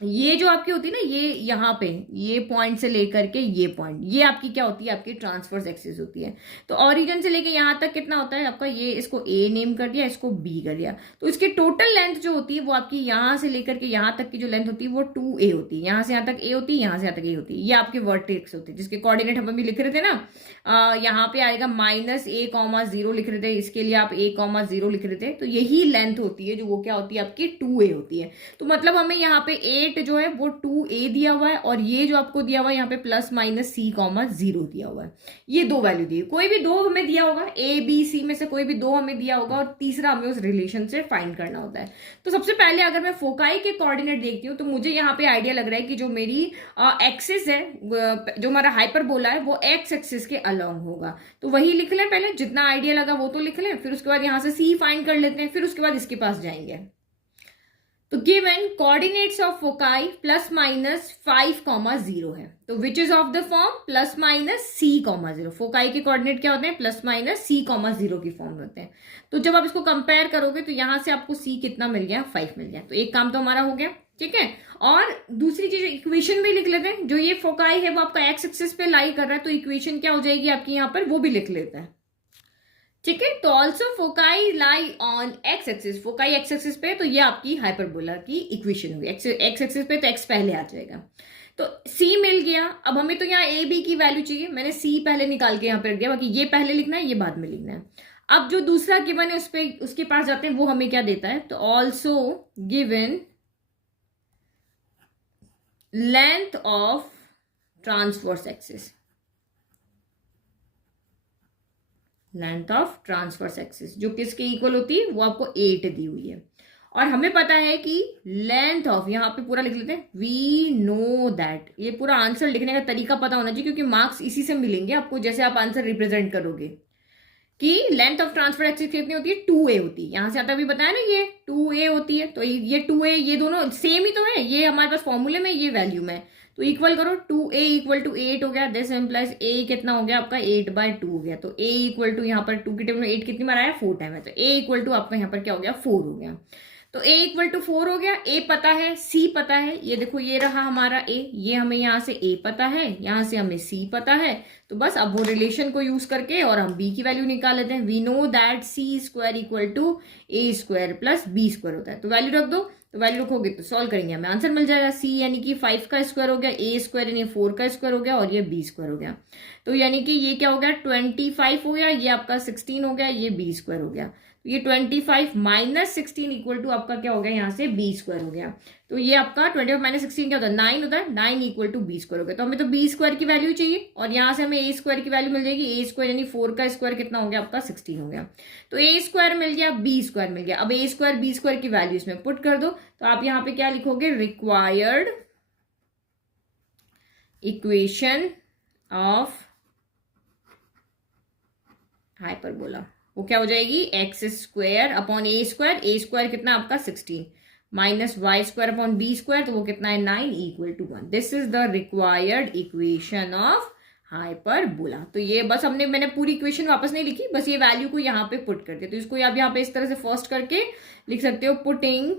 ये जो आपकी होती है ना, ये यहाँ पे ये पॉइंट से लेकर के ये पॉइंट, ये आपकी क्या होती है, आपकी ट्रांसवर्स एक्सिस होती है। तो ओरिजिन से लेके यहाँ तक कितना होता है आपका, ये इसको ए नेम कर दिया, इसको बी कर दिया। तो इसकी टोटल लेंथ जो होती है वो आपकी यहाँ से लेकर के यहाँ तक की जो लेंथ होती है वो 2a होती है। यहाँ से यहाँ तक a होती है, यहाँ से यहाँ तक a होती है। ये आपके वर्टेक्स होते हैं, जिसके कोऑर्डिनेट हम अभी लिख रहे थे ना, यहाँ पे आएगा -a,0 लिख रहे थे, इसके लिए आप a,0 लिख रहे थे। तो यही लेंथ होती है जो वो क्या होती है आपकी 2a होती है। तो मतलब हमें यहाँ पे 8 जो है वो 2a दिया हुआ है, और ये जो आपको दिया हुआ है यहाँ पे +-c,0 दिया हुआ है। ये दो वैल्यू दी, कोई भी दो हमें दिया होगा, a b c में से कोई भी दो हमें दिया होगा, और तीसरा हमें उस रिलेशन से फाइंड करना होता है। तो सबसे पहले अगर मैं फोकाई के कोऑर्डिनेट देखती हूँ, तो मुझे यहाँ पे आइडिया लग रहा है कि जो मेरी एक्सिस है, जो हमारा हाइपरबोला है, वो एक्स एक्सिस के अलोंग होगा। तो वही लिख लें, पहले जितना आइडिया लगा वो तो लिख लें, फिर उसके बाद यहाँ से c फाइंड कर लेते हैं, फिर उसके बाद इसके पास जाएंगे। तो गिवन कोऑर्डिनेट्स ऑफ फोकाई +-5,0 है, तो which is of the form +-c,0। Foci के कोऑर्डिनेट क्या होते हैं, +-c,0 की फॉर्म में होते हैं। तो जब आप इसको कंपेयर करोगे तो यहां से आपको c कितना मिल गया, 5 मिल गया। तो एक काम तो हमारा हो गया, ठीक है। और दूसरी चीज इक्वेशन भी लिख लेते हैं, जो ये फोकाई है वो आपका एक्स एक्सिस पे लाई कर रहा है, तो इक्वेशन क्या हो जाएगी आपकी यहाँ पर, वो भी लिख लेते हैं, ठीक है। तो also foci lie on x axis, foci x axis पे, तो ये आपकी हाइपरबोला की इक्वेशन होगी। एक्स एक्सिस पे तो एक्स पहले आ जाएगा। तो c मिल गया। अब हमें तो यहाँ a b की वैल्यू चाहिए, मैंने c पहले निकाल के यहाँ पे रख दिया, बाकी ये पहले लिखना है, ये बाद में लिखना है। अब जो दूसरा गिवन है उस पे, उसके पास जाते हैं, वो हमें क्या देता है, तो also given length of transverse axis, length of transverse axis जो किसके इक्वल होती है, वो आपको 8 दी हुई है। और हमें पता है कि लेंथ ऑफ, यहाँ पे पूरा लिख लेते हैं, वी नो दैट, ये पूरा आंसर लिखने का तरीका पता होना चाहिए, क्योंकि मार्क्स इसी से मिलेंगे आपको, जैसे आप आंसर रिप्रेजेंट करोगे। कि लेंथ ऑफ ट्रांसफर एक्सिस कितनी होती है, 2a होती है। यहां से आता भी बताया ना, ये 2a होती है। तो ये 2a, ये दोनों सेम ही तो है, ये हमारे पास फॉर्मूले में, ये वैल्यू में। तो इक्वल करो, 2a इक्वल टू 8 हो गया। दिस इम्प्लाइज a कितना हो गया आपका, 8/2 हो गया। तो a इक्वल टू यहाँ पर 2 की टेबल में 8 कितनी बार आया, 4 टाइम है। तो a इक्वल टू आपका यहाँ पर क्या हो गया, 4 हो गया। तो a इक्वल टू 4 हो गया। a पता है, c पता है, ये देखो ये रहा हमारा a, ये हमें यहाँ से a पता है, यहाँ से हमें c पता है। तो बस अब वो रिलेशन को यूज करके और हम b की वैल्यू निकाल लेते हैं। We know that c² equal to a² plus b² होता है। तो वैल्यू रख दो, तो वैल्यू रखोगे तो सॉल्व करेंगे, हमें आंसर मिल जाएगा। c यानी कि 5 का स्क्वायर हो गया, a² यानी 4 का स्क्वायर हो गया, और ये b² हो गया। तो यानी कि ये क्या हो गया, 25 हो गया, ये आपका 16 हो गया, ये b² हो गया। तो ये 25 माइनस 16 इक्वल टू आपका क्या हो गया यहाँ से बी स्क्वायर हो गया। तो ये आपका 25 माइनस 16 क्या होता है 9 होता है, 9 इक्वल टू बी स्क्वायर हो गया। तो हमें तो बी स्क्वायर की वैल्यू चाहिए और यहाँ से हमें ए स्क्वायर की वैल्यू मिल जाएगी। ए स्क्वायर यानी 4 का स्क्वायर कितना हो गया आपका 16 हो गया। तो ए स्क्वायर मिल गया, बी स्क्वायर मिल गया। अब ए स्क्वायर बी स्क्वायर की वैल्यू इसमें पुट कर दो, तो आप यहाँ पे क्या लिखोगे, रिक्वायर्ड इक्वेशन ऑफ हाइपरबोला, वो क्या हो जाएगी x square upon a square. A square कितना आपका 16 minus y square upon B square, तो वो कितना है 9 equal to 1। This is the required equation of hyperbola. तो ये बस मैंने पूरी इक्वेशन वापस नहीं लिखी, बस ये वैल्यू को यहाँ पे पुट करके, तो इसको आप यहाँ पे इस तरह से फर्स्ट करके लिख सकते हो, putting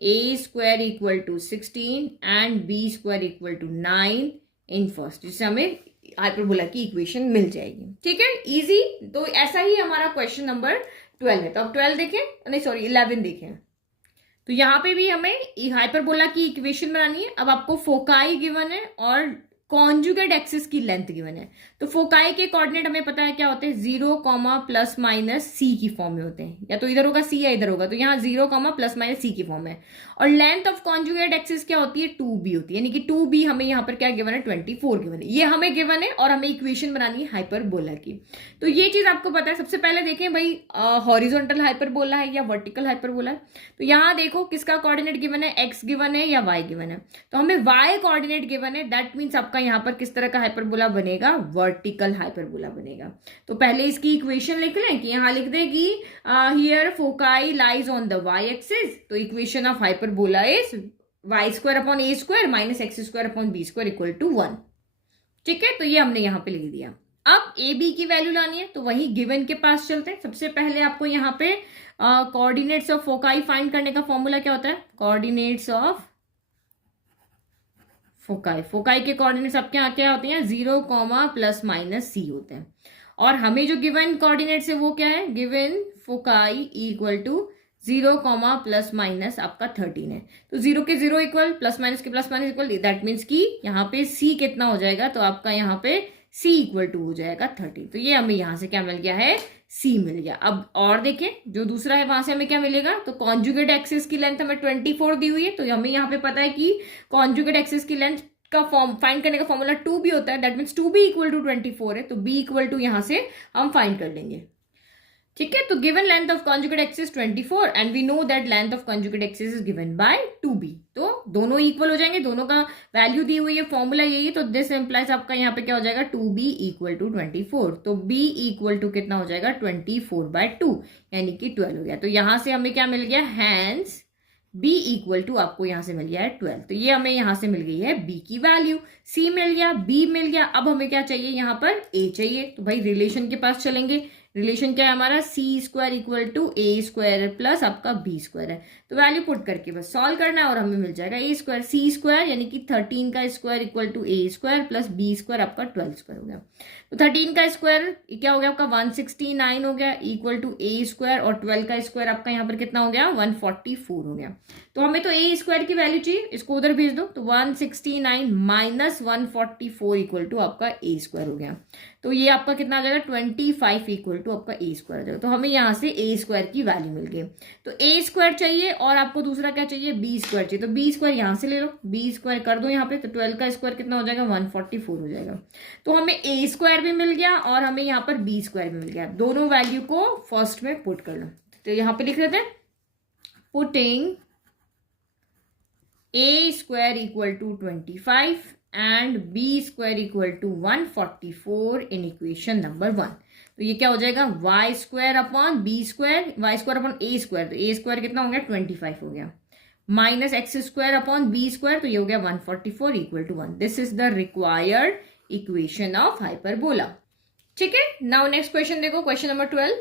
a square equal to 16 and b square equal to 9 in first, जिससे हमें हाइपरबोला की इक्वेशन मिल जाएगी। ठीक है, इजी। तो ऐसा ही हमारा क्वेश्चन नंबर 12 है। तो अब 12 देखें, नहीं सॉरी 11 देखें। तो यहाँ पे भी हमें हाइपरबोला की इक्वेशन बनानी है। अब आपको फोकाई गिवन है और कॉन्जुगेट एक्सिस की लेंथ गिवन है। तो फोकाई के कोऑर्डिनेट हमें पता है क्या होते हैं, 0, प्लस माइनस सी की फॉर्म में होते हैं, या तो इधर होगा सी या इधर होगा। तो यहाँ 0, प्लस माइनस सी की फॉर्म है। और लेंथ ऑफ कॉन्जुगेट एक्सिस क्या होती है, 2b होती है, यानी कि 2b हमें यहाँ पर क्या गिवन है 24 गिवन है। ये हमें गिवन है और हमें इक्वेशन बनानी है हाइपरबोला की। तो ये चीज आपको पता है। सबसे पहले देखें भाई, हॉरिजॉन्टल हाइपरबोला है या वर्टिकल हाइपरबोला है। तो यहाँ देखो किसका कोऑर्डिनेट गिवन है, एक्स गिवन है या वाई गिवन है। तो हमें वाई कोऑर्डिनेट गिवन है, दैट मीन्स आपका यहाँ पर किस तरह का हाइपरबोला बनेगा, वर्टिकल हाइपरबोला बनेगा। तो पहले इसकी इक्वेशन लिख लें कि यहाँ लिख दें कि here foci lies on the Y axis. तो equation of hyperbola is y square upon a square minus x square upon B square equal to 1। ठीक है, तो ये हमने यहाँ पे लिख दिया। अब ए बी की वैल्यू लानी है, तो वही गिवन के पास चलते हैं। सबसे पहले आपको यहाँ पे कोऑर्डिनेट्स ऑफ फोकाई फाइंड करने का फॉर्मूला क्या होता है, कोऑर्डिनेट्स ऑफ फोकाई। फोकाई के कोऑर्डिनेट्स आपके यहाँ क्या होते हैं, 0, प्लस माइनस सी होते हैं। और हमें जो गिवन कोऑर्डिनेट्स है वो क्या है, given foci equal to 0, plus minus आपका 13 है। तो 0 के 0 इक्वल, प्लस माइनस के plus minus equal, that means कि यहाँ पे c कितना हो जाएगा, तो आपका यहाँ पे c इक्वल टू हो जाएगा 30। तो ये हमें यहाँ से क्या मिल गया है, c मिल गया। अब और देखें जो दूसरा है वहां से हमें क्या मिलेगा, तो कॉन्जुगेट एक्सिस की लेंथ हमें 24 दी हुई है। तो हमें यहाँ पे पता है कि कॉन्जुगेट एक्सिस की लेंथ का फॉर्म फाइंड करने का फॉर्मूला 2b होता है, that means 2b equal to 24 है। तो b इक्वल टू यहाँ से हम फाइंड कर लेंगे। ठीक है, तो given length of conjugate axis 24 and we know that length of conjugate axis is given by 2b। तो दोनों इक्वल हो जाएंगे, दोनों का वैल्यू दी हुई है, फॉर्मूला यही है। तो दिस इंप्लाइज आपका यहाँ पे क्या हो जाएगा, 2b इक्वल टू 24। तो b इक्वल टू कितना हो जाएगा 24/2 यानी कि 12 हो गया। तो यहाँ से हमें क्या मिल गया, हैंस b इक्वल टू आपको यहाँ से मिल गया है 12। तो ये हमें यहाँ से मिल गई है b की वैल्यू, c मिल गया, b मिल गया। अब हमें क्या चाहिए, यहाँ पर a चाहिए। तो भाई रिलेशन के पास चलेंगे। रिलेशन क्या है हमारा, c square equal to A square plus आपका बी स्क्वायर है। तो वैल्यू पुट करके बस सॉल्व करना है और हमें मिल जाएगा ए स्क्वायर, सी स्क्वायर यानी कि 13 का square equal to A square plus B square आपका 12 स्क्वायर हो गया। तो 13 का स्क्वायर क्या हो गया आपका 169 हो गया इक्वल टू ए स्क्वायर, और 12 का स्क्वायर आपका यहाँ पर कितना हो गया 144 हो गया। तो हमें तो ए स्क्वायर की वैल्यू चाहिए, इसको उधर भेज दो। तो 169 माइनस 144 इक्वल टू आपका ए स्क्वायर हो गया। तो ये आपका कितना आ जाएगा 25 इक्वल टू आपका ए स्क्वायर आ जाएगा। तो हमें यहाँ से ए स्क्वायर की वैल्यू मिल गई। तो ए स्क्वायर चाहिए और आपको दूसरा क्या चाहिए, बी स्क्वायर चाहिए। तो बी स्क्वायर यहाँ से ले लो, बी स्क्वायर कर दो यहाँ पे। तो 12 का स्क्वायर कितना हो जाएगा 144 हो जाएगा। तो हमें ए स्क्वायर भी मिल गया और हमें यहाँ पर बी स्क्वायर भी मिल गया। दोनों वैल्यू को फर्स्ट में पुट कर लो। तो यहाँ पे लिख लेते हैं, putting a square equal to 25 and b square equal to 144 in equation number 1। तो ये क्या हो जाएगा y square upon B square, y square upon a square. तो a स्क्वायर कितना हो गया 25 हो गया, minus x square upon B square. तो ये हो गया 144 equal to 1। This is the required equation of hyperbola. ठीक है, नाउ नेक्स्ट क्वेश्चन देखो, क्वेश्चन नंबर 12।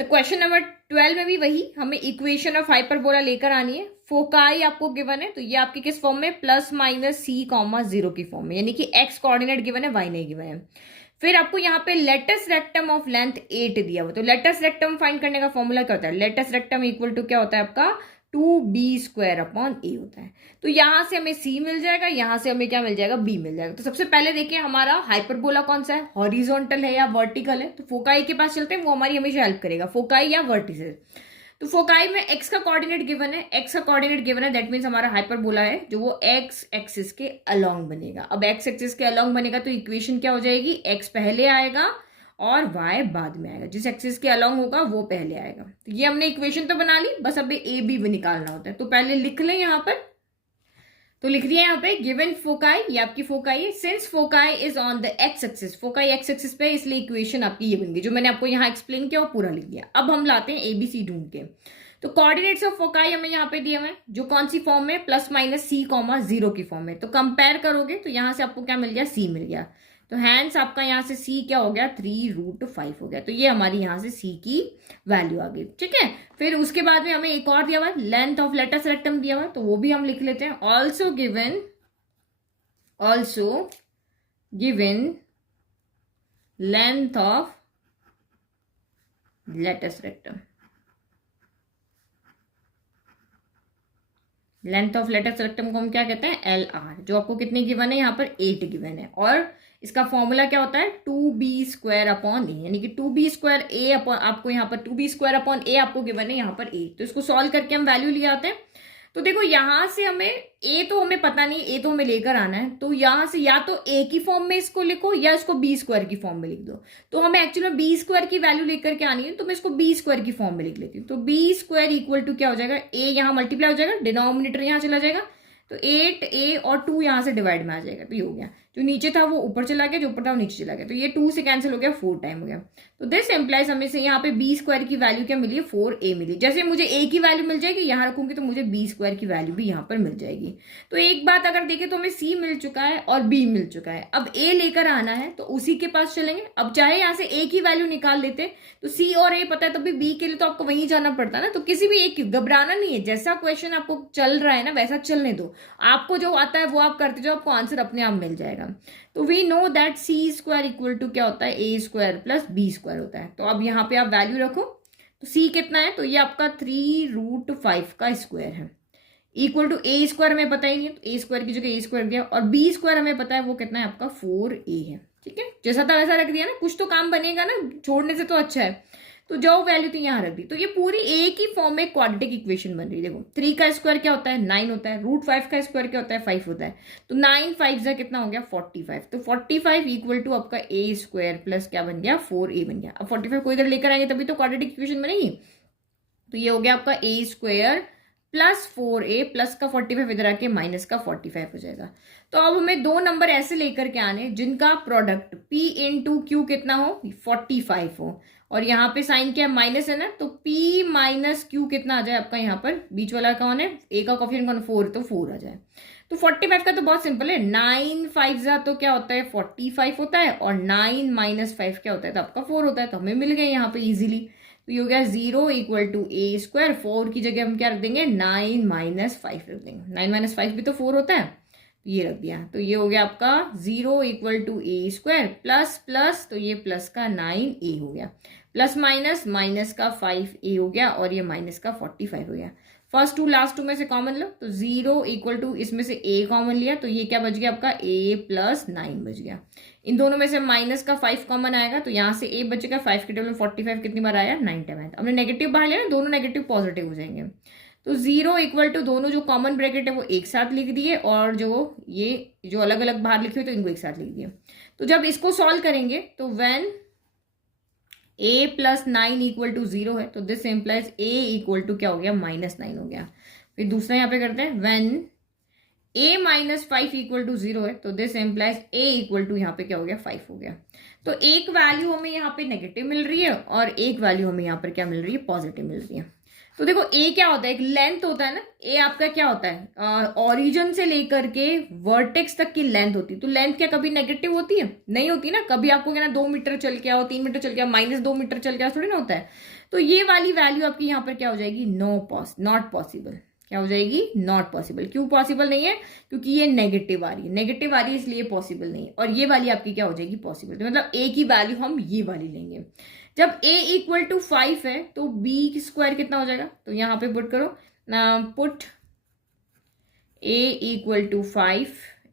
तो क्वेश्चन नंबर 12 में भी वही हमें इक्वेशन ऑफ हाइपरबोला लेकर आनी है। फोकाई आपको गिवन है, तो ये आपके किस फॉर्म में, प्लस माइनस सी कॉमा 0 की फॉर्म में, यानी कि एक्स कोऑर्डिनेट गिवन है, वाई नहीं गिवन है। फिर आपको यहाँ पे लेटस रेक्टम ऑफ लेंथ 8 दिया हुआ। तो लेटस रेक्टम फाइंड करने का फॉर्मूला क्या होता है, लेटस रेक्टम इक्वल टू क्या होता है आपका 2b² अपॉन ए होता है। तो यहां से हमें c मिल जाएगा, यहां से हमें क्या मिल जाएगा, b मिल जाएगा। तो सबसे पहले देखिए हमारा हाइपरबोला कौन सा है, हॉरिजॉन्टल है या वर्टिकल है। तो फोकाई के पास चलते हैं, वो हमारी हमेशा हेल्प करेगा, फोकाई या वर्टिसेस। तो फोकाई में x का कोऑर्डिनेट गिवन है, x का कोऑर्डिनेट गिवन है, दैट मीन्स हमारा हाइपरबोला है जो वो x एक्सिस के अलोंग बनेगा। अब x एक्सिस के अलोंग बनेगा तो इक्वेशन क्या हो जाएगी, x पहले आएगा और y बाद में आएगा। जिस एक्सिस के अलोंग होगा वो पहले आएगा। तो ये हमने इक्वेशन तो बना ली, बस अभी ए बी भी निकालना होता है। तो पहले लिख लें यहाँ पर, तो लिख दिया यहाँ पे गिवन फोकाई, ये आपकी फोकाई है। Since foci is on the x axis, foci x axis पे, इसलिए इक्वेशन आपकी ये बन गई। जो मैंने आपको यहाँ एक्सप्लेन किया वो पूरा लिख दिया। अब हम लाते हैं एबीसी ढूंढ के। तो कोऑर्डिनेट्स ऑफ फोकाई हमें यहाँ पे दिए हुए हैं, जो कौन सी फॉर्म में, +-c, 0 की फॉर्म में। तो कंपेयर करोगे तो यहाँ से आपको क्या मिल गया, c मिल गया। तो हैंस आपका यहाँ से c क्या हो गया, 3√5 हो गया। तो ये हमारी यहाँ से c की वैल्यू आ गई, ठीक है। फिर उसके बाद में हमें एक और दिया हुआ है, लेंथ ऑफ लेटस रेक्टम दिया हुआ है, तो वो भी हम लिख लेते हैं। Also given length of latus rectum, length of latus rectum को हम क्या कहते हैं, LR, जो आपको कितनी गिवन है, यहाँ पर 8 गिवन है। और इसका फॉर्मूला क्या होता है, 2b² अपॉन ए, यानी कि 2b² a अपॉन, आपको यहाँ पर 2b² अपॉन ए आपको गिवन है यहाँ पर a। तो इसको सॉल्व करके हम वैल्यू ले आते हैं। तो देखो यहाँ से हमें a तो हमें पता नहीं, a तो हमें लेकर आना है। तो यहाँ से या तो a की फॉर्म में इसको लिखो या इसको b² की फॉर्म में लिख दो। तो हमें एक्चुअली b² की वैल्यू लेकर के आनी है, तो मैं इसको b² की फॉर्म में लिख लेती हूँ। तो b² इक्वल टू क्या हो जाएगा, a यहाँ मल्टीप्लाई हो जाएगा, डिनोमिनेटर यहाँ चला जाएगा, तो 8a और 2 यहाँ से डिवाइड में आ जाएगा। तो ये हो गया, जो नीचे था वो ऊपर चला गया, जो ऊपर था वो नीचे चला गया। तो ये 2 से कैंसिल हो गया, 4 टाइम हो गया। तो दिस एम्प्लाइज हमें से यहाँ पे b² की वैल्यू क्या मिली है, 4a मिली। जैसे मुझे a की वैल्यू मिल जाएगी, यहाँ रखूंगी तो मुझे b² की वैल्यू भी यहाँ पर मिल जाएगी। तो एक बात अगर देखें तो हमें c मिल चुका है और b मिल चुका है। अब a लेकर आना है तो उसी के पास चलेंगे। अब चाहे यहाँ से a की वैल्यू निकाल लेते तो c और a पता है, तो भी b के लिए तो आपको वहीं जाना पड़ता है ना। तो किसी भी एक घबराना नहीं है, जैसा क्वेश्चन आपको चल रहा है ना वैसा चलने दो, आपको जो आता है वो आप करते जाओ, आपको आंसर अपने आप मिल जाएगा। तो we know that c² equal to क्या होता है, a² प्लस b² होता है। तो अब यहाँ पे आप वैल्यू रखो, तो c कितना है, तो ये आपका 3√5 का स्क्वायर है, इक्वल टू a² हमें पता ही नहीं है, तो a² की जगह a² दिया, और b² हमें पता है वो कितना है आपका 4a है, ठीक है। जैसा था वैसा रख दिया ना, कुछ तो काम बनेगा ना, छोड़ने से तो अच्छा है। तो जो वैल्यू थी यहाँ रख दी। तो ये पूरी a की फॉर्म में क्वाड्रेटिक इक्वेशन बन रही है। देखो 3 का स्क्वायर क्या होता है, 9 होता है, √5 का स्क्वायर क्या होता है, 5 होता है। तो 9 5 कितना हो गया, 45। तो 45 इक्वल टू आपका a² प्लस क्या बन गया, 4a बन गया। अब 45 को इधर लेकर आएंगे तभी तो क्वाड्रेटिक इक्वेशन बनेगी। तो ये हो गया आपका a² प्लस 4a प्लस का 45 इधर आके माइनस का 45 हो जाएगा। तो अब हमें दो नंबर ऐसे लेकर के आने जिनका प्रोडक्ट p इंटू क्यू कितना हो, 45 हो, और यहाँ पे साइन क्या माइनस है ना, तो p माइनस क्यू कितना आ जाए आपका, यहाँ पर बीच वाला कौन है, a का कोफिशिएंट कौन, 4, तो 4 आ जाए। तो 45 का तो बहुत सिंपल है, 9 5 तो क्या होता है 45 होता है, और 9 माइनस 5 क्या होता है, तो आपका 4 होता है। तो हमें मिल गया यहाँ पे इजीली। तो ये हो गया 0 इक्वल टू a², 4 की जगह हम क्या रख देंगे, 9 माइनस 5 रख देंगे। 9 माइनस 5 भी तो 4 होता है, तो ये रख दिया। तो ये हो गया आपका 0 equal to a² plus plus, तो ये प्लस का 9a हो गया, प्लस माइनस माइनस का 5a हो गया, और ये माइनस का 45 हो गया। फर्स्ट टू लास्ट टू में से कॉमन लो, तो 0 इक्वल टू इसमें से a कॉमन लिया, तो ये क्या बच गया आपका a प्लस 9 बच गया। इन दोनों में से माइनस का 5 कॉमन आएगा, तो यहाँ से a बचेगा, 5 के टेबल में 45 कितनी बार आया, 9 टाइम आया। हमने नेगेटिव बाहर लिया ना, दोनों नेगेटिव पॉजिटिव हो जाएंगे। तो 0 इक्वल टू दोनों जो कॉमन ब्रैकेट है वो एक साथ लिख दिए, और जो ये जो अलग अलग बाहर लिखे हुए तो इनको एक साथ लिख दिए। तो जब इसको सॉल्व करेंगे तो when a plus 9 equal to 0 है, तो this implies a equal to क्या हो गया, -9 हो गया। फिर दूसरा यहाँ पे करते हैं, when a minus 5 equal to 0 है, तो this implies a equal to यहाँ पे क्या हो गया, 5 हो गया। तो एक वैल्यू हमें यहाँ पे नेगेटिव मिल रही है और एक वैल्यू हमें यहाँ पर क्या मिल रही है, पॉजिटिव मिल रही है। तो देखो a क्या होता है, एक लेंथ होता है ना, a आपका क्या होता है, ओरिजिन से लेकर के वर्टेक्स तक की लेंथ होती है। तो लेंथ क्या कभी नेगेटिव होती है, नहीं होती ना। कभी आपको क्या ना 2 मीटर चल के आओ, 3 मीटर चल के आओ, -2 मीटर चल के आओ, थोड़ी ना होता है। तो ये वाली वैल्यू आपकी यहाँ पर क्या हो जाएगी, नॉट पॉसिबल। क्या हो जाएगी, नॉट पॉसिबल। क्यों पॉसिबल नहीं है, क्योंकि ये नेगेटिव आ रही है, नेगेटिव आ रही है इसलिए पॉसिबल नहीं है। और ये वाली आपकी क्या हो जाएगी, पॉसिबल। तो मतलब a की वैल्यू हम ये वाली लेंगे। जब a इक्वल टू 5 है तो b² कितना हो जाएगा, तो यहाँ पे पुट करो, put a equal to 5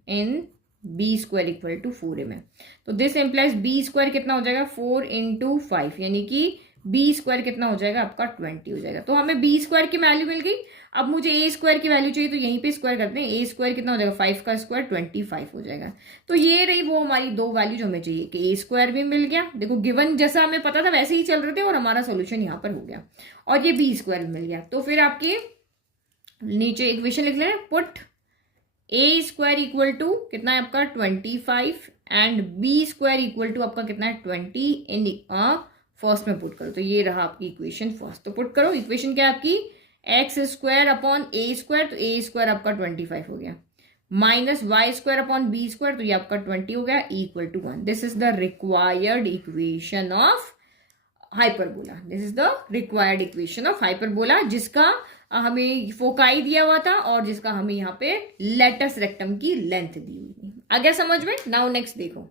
in b square equal to 4a में। तो दिस इम्प्लाइज बी स्क्वायर कितना हो जाएगा 4 इंटू 5, यानी कि बी स्क्वायर कितना हो जाएगा आपका 20 हो जाएगा। तो हमें बी स्क्वायर की वैल्यू मिल गई। अब मुझे ए स्क्वायर की वैल्यू चाहिए, तो यहीं पे स्क्वायर करते हैं। ए स्क्वायर कितना हो जाएगा 5 का स्क्वायर 25 हो जाएगा। तो ये रही वो हमारी दो वैल्यू जो हमें चाहिए कि ए स्क्वायर भी मिल गया, देखो गिवन जैसा हमें पता था वैसे ही चल रहे थे, और हमारा सोल्यूशन यहाँ पर हो गया, और ये बी स्क्वायर मिल गया। तो फिर आपकी नीचे इक्वेशन लिख लेना, put a square equal to कितना है आपका 25 and b square equal to आपका कितना है 20 इन फर्स्ट में पुट करो। तो ये रहा आपकी इक्वेशन फर्स्ट। तो पुट करो, इक्वेशन क्या है आपकी x square upon a square, तो ए स्क्वायर आपका 25 हो गया, minus y square upon B square, तो ये आपका 20 हो गया, equal to 1। This is the required equation of hyperbola. This is the required equation of hyperbola, जिसका हमें फोकाई दिया हुआ था और जिसका हमें यहाँ पे लेटस रेक्टम की लेंथ दी हुई थी। आ गया समझ में? नाउ नेक्स्ट देखो,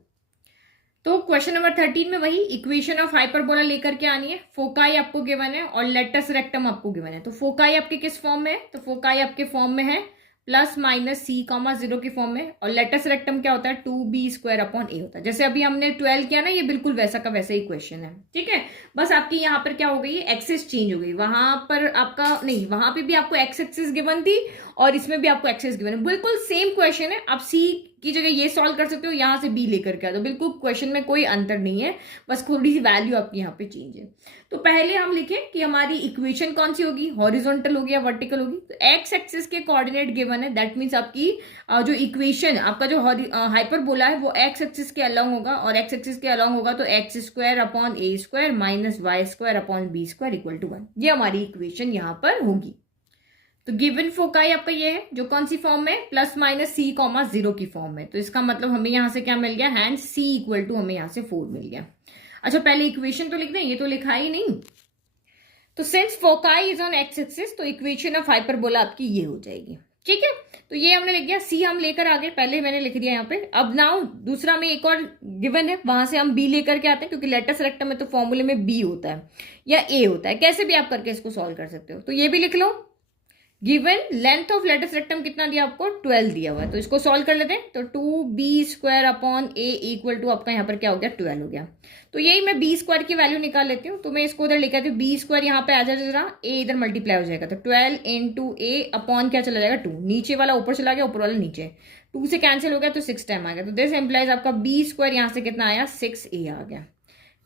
तो क्वेश्चन नंबर 13 में वही इक्वेशन ऑफ हाइपरबोला लेकर के आनी है। फोकाई आपको गिवन है और लेटस रेक्टम आपको गिवन है। तो फोकाई आपके किस फॉर्म में है? तो फोकाई आपके फॉर्म में है प्लस माइनस सी कॉमा 0 की फॉर्म में, और लेटस रेक्टम क्या होता है 2b स्क्वायर अपॉन ए होता है। जैसे अभी हमने 12 किया ना, ये बिल्कुल वैसा का वैसा ही क्वेश्चन है, ठीक है। बस आपकी यहाँ पर क्या हो गई, एक्सिस चेंज हो गई। वहां पर आपका नहीं, वहां पे भी आपको एक्स एक्सिस गिवन थी और इसमें भी आपको एक्सिस गिवन है, बिल्कुल सेम क्वेश्चन है। आप सी की जगह ये सॉल्व कर सकते हो, यहां से बी लेकर के आ दो, बिल्कुल क्वेश्चन में कोई अंतर नहीं है, बस थोड़ी सी वैल्यू आपकी यहाँ पे चेंज है। तो पहले हम लिखें कि हमारी इक्वेशन कौन सी होगी, हॉरिजॉन्टल होगी या वर्टिकल होगी। तो एक्स एक्सिस के कोऑर्डिनेट गिवन है, दैट मीन्स आपकी जो इक्वेशन आपका जो हाइपरबोला है वो एक्स एक्सिस के अलॉन्ग होगा, और एक्स एक्सिस के अलॉन्ग होगा तो x square upon a square minus y square upon B square equal to 1। ये हमारी इक्वेशन यहाँ पर होगी। तो गिवन फोकाई आपका ये है जो कौन सी फॉर्म में, प्लस माइनस सी कॉमा 0 की फॉर्म में। तो इसका मतलब हमें यहां से क्या मिल गया, हैंड सी इक्वल टू हमें यहां से 4 मिल गया। अच्छा पहले इक्वेशन तो लिख दें, ये तो लिखा ही नहीं। तो since foci is on x axis, तो इक्वेशन ऑफ हाइपरबोला आपकी ये हो जाएगी, ठीक है। तो ये हमने लिख दिया, सी हम लेकर आगे, पहले मैंने लिख दिया यहाँ पे। अब नाउ दूसरा में एक और गिवन है, वहां से हम बी लेकर के आते हैं, क्योंकि लेटस रेक्टम में तो फॉर्मूले में बी होता है या ए होता है, कैसे भी आप करके इसको सॉल्व कर सकते हो। तो ये भी लिख लो, given length of latus rectum कितना दिया आपको 12 दिया हुआ है। तो इसको सॉल्व कर लेते हैं। तो 2b square upon a equal to आपका यहाँ पर क्या हो गया 12 हो गया। तो यही मैं b स्क्वायर की वैल्यू निकाल लेती हूँ। तो मैं इसको उधर लेकर आती हूँ, b स्क्वायर यहाँ पे आ जाएगा, a इधर मल्टीप्लाई हो जाएगा। तो 12 इंटू ए अपॉन क्या चला जाएगा 2, नीचे वाला ऊपर चला गया, ऊपर वाला नीचे, 2 से कैंसिल हो गया तो 6 टाइम आ गया। तो दिस एम्प्लाइज आपका b स्क्वायर यहाँ से कितना आया 6a आ गया,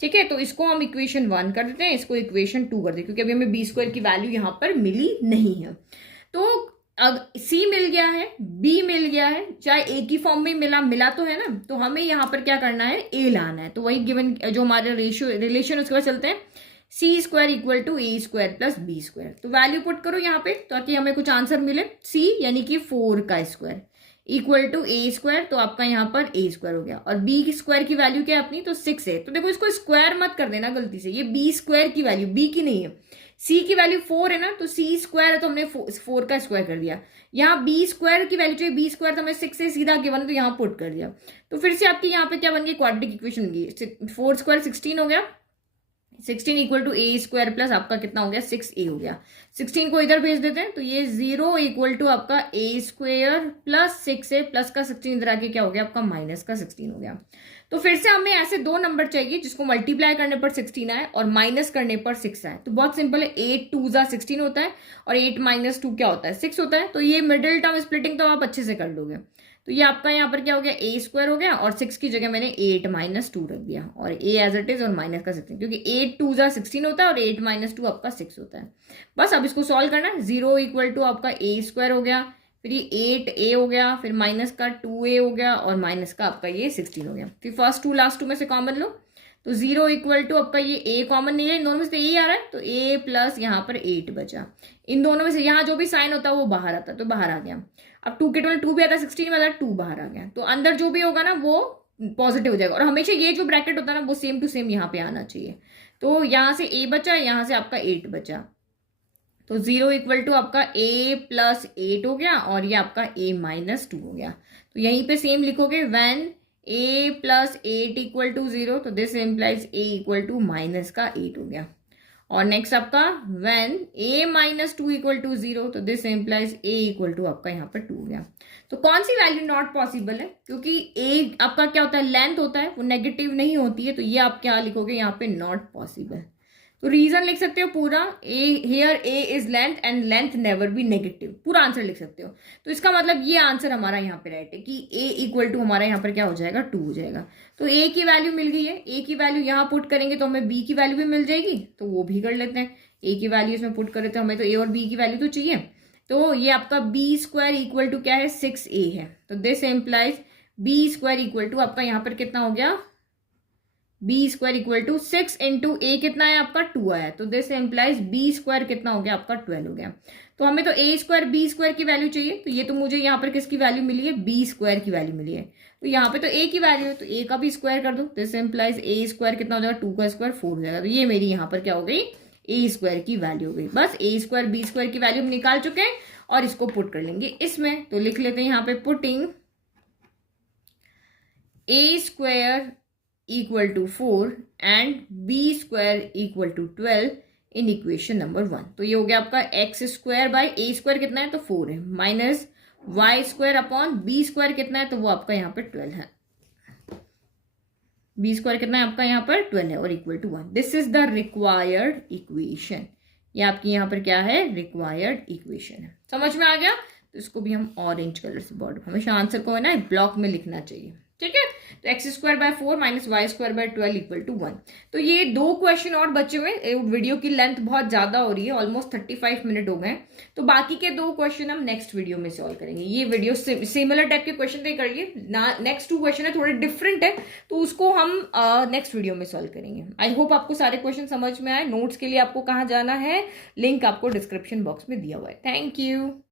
ठीक है। तो इसको हम इक्वेशन 1 कर देते हैं, इसको इक्वेशन 2 कर देते हैं, क्योंकि अभी हमें बी स्क्वायर की वैल्यू यहाँ पर मिली नहीं है। तो अब सी मिल गया है, बी मिल गया है, चाहे ए की फॉर्म में मिला तो है ना। तो हमें यहाँ पर क्या करना है, ए लाना है। तो वही गिवन जो हमारे रेशियो रिलेशन उसके बाद चलते हैं, c square equal to A square plus B square. तो वैल्यू पुट करो यहाँ पे ताकि हमें कुछ आंसर मिले। सी यानी कि 4 का square equal to A square, तो आपका यहाँ पर ए स्क्वायर हो गया, और बी की स्क्वायर की वैल्यू क्या है अपनी, तो 6 है। तो देखो इसको स्क्वायर मत कर देना गलती से, ये बी स्क्वायर की वैल्यू बी की नहीं है, सी की वैल्यू 4 है ना, तो सी स्क्वायर है तो हमने 4 का स्क्वायर कर दिया। यहाँ बी स्क्वायर की वैल्यू चाहिए, बी स्क्वायर तो हमें 6 से सीधा गिवन है तो यहाँ पुट कर दिया। तो फिर से आपकी यहाँ पे क्या बन गई, क्वाड्रेटिक इक्वेशन बन गई। 4 स्क्वायर 16 हो गया, 16 equal to A square plus आपका कितना हो गया 6a हो गया। 16 को इधर भेज देते हैं, तो ये 0 इक्वल टू आपका ए स्क्वायर प्लस 6a प्लस का 16 इधर आके क्या हो गया आपका माइनस का 16 हो गया। तो फिर से हमें ऐसे दो नंबर चाहिए जिसको मल्टीप्लाई करने पर 16 आए और माइनस करने पर 6 आए। तो बहुत सिंपल है, 8 2 16 होता है और 8 माइनस 2 क्या होता है 6 होता है। तो ये मिडिल टर्म स्प्लिटिंग तो आप अच्छे से कर लोगे। तो ये आपका यहाँ पर क्या हो गया ए स्क्वायर हो गया, और 6 की जगह मैंने 8 माइनस 2 रख दिया, और ए एज इट इज और माइनस का 16, क्योंकि 8 2 16 होता है और 8 माइनस 2 आपका 6 होता है। बस अब इसको सॉल्व करना है। 0 इक्वल टू आपका ए स्क्वायर हो गया, फिर ये 8a हो गया, फिर माइनस का 2a हो गया, और माइनस का आपका ये 16 हो गया। फिर फर्स्ट 2 लास्ट 2 में से कॉमन लो, तो 0 इक्वल टू आपका ये a कॉमन नहीं है, इन दोनों में से a आ रहा है, तो a प्लस यहाँ पर 8 बचा। इन दोनों में से यहाँ जो भी साइन होता है वो बाहर आता है, तो बाहर आ गया। अब 2 के 2 भी आता है, 16 में आता है, 2 बाहर आ गया। तो अंदर जो भी होगा ना वो पॉजिटिव हो जाएगा, और हमेशा ये जो ब्रैकेट होता है ना वो सेम टू सेम यहाँ पे आना चाहिए। तो यहाँ से a बचा, यहाँ से आपका 8 बचा, तो 0 इक्वल टू आपका a प्लस 8 हो गया, और ये आपका a माइनस 2 हो गया। तो यहीं पे सेम लिखोगे, when a plus 8 equal to 0, तो this implies a equal to minus का 8 हो गया। और नेक्स्ट आपका when a minus two equal to 0, तो this implies a equal to आपका यहाँ पर 2 हो गया। तो कौन सी वैल्यू नॉट पॉसिबल है, क्योंकि a आपका क्या होता है, लेंथ होता है, वो नेगेटिव नहीं होती है, तो ये आप क्या लिखोगे यहाँ पे, नॉट पॉसिबल। तो रीजन लिख सकते हो पूरा, a here a is length and length never be negative, पूरा आंसर लिख सकते हो। तो इसका मतलब ये आंसर हमारा यहाँ पे राइट है कि ए इक्वल टू हमारा यहाँ पर क्या हो जाएगा, 2 हो जाएगा। तो ए की वैल्यू मिल गई है, ए की वैल्यू यहाँ पुट करेंगे तो हमें बी की वैल्यू भी मिल जाएगी, तो वो भी कर लेते हैं। ए की वैल्यू इसमें पुट करें तो हमें तो ए और बी की वैल्यू तो चाहिए। तो ये आपका बी स्क्वायर इक्वल टू क्या है, 6a है। तो this implies b square equal to आपका यहाँ पर कितना हो गया, b square equal to 6 into a कितना है आपका, 2 आया। तो दिस एम्प्लाइज बी स्क्वायर कितना हो गया आपका, 12 हो गया। तो हमें तो ए स्क्वायर बी स्क्वायर की वैल्यू चाहिए, तो ये तो मुझे यहाँ पर किसकी वैल्यू मिली है, बी स्क्वायर की वैल्यू मिली है। तो यहाँ पे तो ए की वैल्यू है, तो ए का भी स्क्वायर कर दो। दिस एम्प्लाइज ए स्क्वायर कितना हो जाएगा, 2 का स्क्वायर 4 हो जाएगा। तो ये मेरी यहाँ पर क्या हो गई, ए स्क्वायर की वैल्यू हो गई। बस ए स्क्वायर बी स्क्वायर की वैल्यू हम निकाल चुके हैं और इसको पुट कर लेंगे इसमें। तो लिख लेते हैं यहाँ पे, putting a square equal to 4 and b square equal to 12 in equation number 1। तो ये हो गया आपका x square by a square कितना है, तो 4 है, minus y square upon b square कितना है, तो वो आपका यहाँ पर 12 है। b स्क्वायर कितना है आपका यहाँ पर 12 है और equal to 1। This is the required equation. ये आपकी यहाँ पर क्या है, रिक्वायर्ड इक्वेशन है। समझ में आ गया। तो इसको भी हम ऑरेंज कलर से बॉर्डर, हमेशा आंसर को है ना ब्लॉक में लिखना चाहिए, ठीक है। तो x square by 4 minus y square by 12 equal to 1। तो ये 2 क्वेश्चन और बचे हुए। वीडियो की लेंथ बहुत ज्यादा हो रही है, ऑलमोस्ट 35 मिनट हो गए। तो बाकी के 2 क्वेश्चन हम नेक्स्ट वीडियो में सॉल्व करेंगे। ये वीडियो सिमिलर टाइप के क्वेश्चन तय करिए, नेक्स्ट 2 क्वेश्चन है थोड़े डिफरेंट है, तो उसको हम नेक्स्ट वीडियो में सॉल्व करेंगे। आई होप आपको सारे क्वेश्चन समझ में आए। नोट्स के लिए आपको कहाँ जाना है, लिंक आपको डिस्क्रिप्शन बॉक्स में दिया हुआ है। Thank you.